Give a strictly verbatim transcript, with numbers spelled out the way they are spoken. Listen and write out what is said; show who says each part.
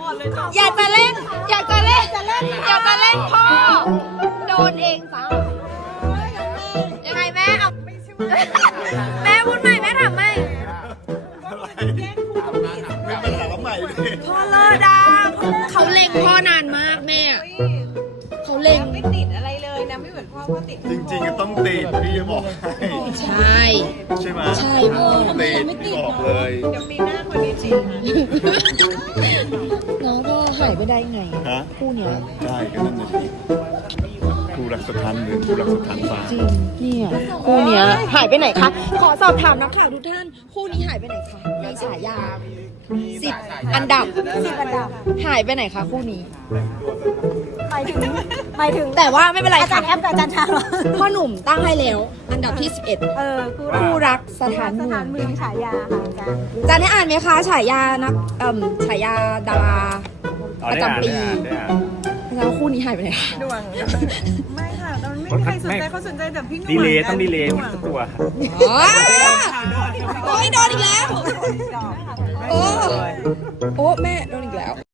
Speaker 1: อยากจะเล่น อยากจะเล่น อยากจะเล่นพ่อ โดนเองจ้ายังไงแม่เอาแม่พูดใหม่แม่ถามใหม่
Speaker 2: ไม่เป็นไรใหม่ดิ
Speaker 1: พ่อเลิศอ่ะเขาเล็งพ่อนานมากแม่เขาเล็ง
Speaker 3: ไม่ติดอะไรเลยนะไม่เหมือนพ่อพ่อติด
Speaker 2: จริงๆต้องติดพี่จะบอกให้
Speaker 1: ใช่
Speaker 2: ใช่ไหม
Speaker 1: ใช่พ่อ
Speaker 2: ติดพี่บอกเลย
Speaker 3: เดี๋ยวปีหน้าคนนี้ติดค่ะ
Speaker 1: น้องพ่อหายไปได้ไง
Speaker 2: ฮะ
Speaker 1: คู่เนี้ย
Speaker 2: ได้ก็นั่นน่ะสิครูรักสถานหรือครูรักสถานฟ้า
Speaker 1: จริงเนี่ยคู่เนี้ยหายไปไหนคะ ขอสอบถามนักข่าวทุกท่าน คู่นี้หายไปไหนคะในฉายาสิบอันดับสิบอันดับ หายไปไหนคะคู่นี้
Speaker 4: หมายถึงหมายถึง
Speaker 1: แต่ว่าไม่เป็นไร
Speaker 4: อาจาร
Speaker 1: ค่ะ
Speaker 4: ย์แอปกับอาจารย์ชาเหรอ
Speaker 1: พ่อหนุ่มตั้งให้แล้ว อันดับที่สิบเอ็ด
Speaker 4: เออคู่
Speaker 1: คู่รักสถาน
Speaker 4: ส
Speaker 1: เมือ
Speaker 4: ถาง นเมืองฉายาค่ะอาจารย์
Speaker 1: อาจารย์ได้อ่านไหมคะฉายานักเอ่มฉายาดาราประจำปีอาจารย์ว่าคู่นี้หายไปไหนคะ
Speaker 3: ด่วงไม่ค่ะตอนไม่มีใครสนใจเขาสนใจแต่พี่หนุ่ม
Speaker 5: ดีเลย์ต้องดีเลย์ทุกตัวครับ
Speaker 1: อ๋อโอ้ยโดนอีกแล้ว โอ้โอ้แม่โดนอีกแล้ว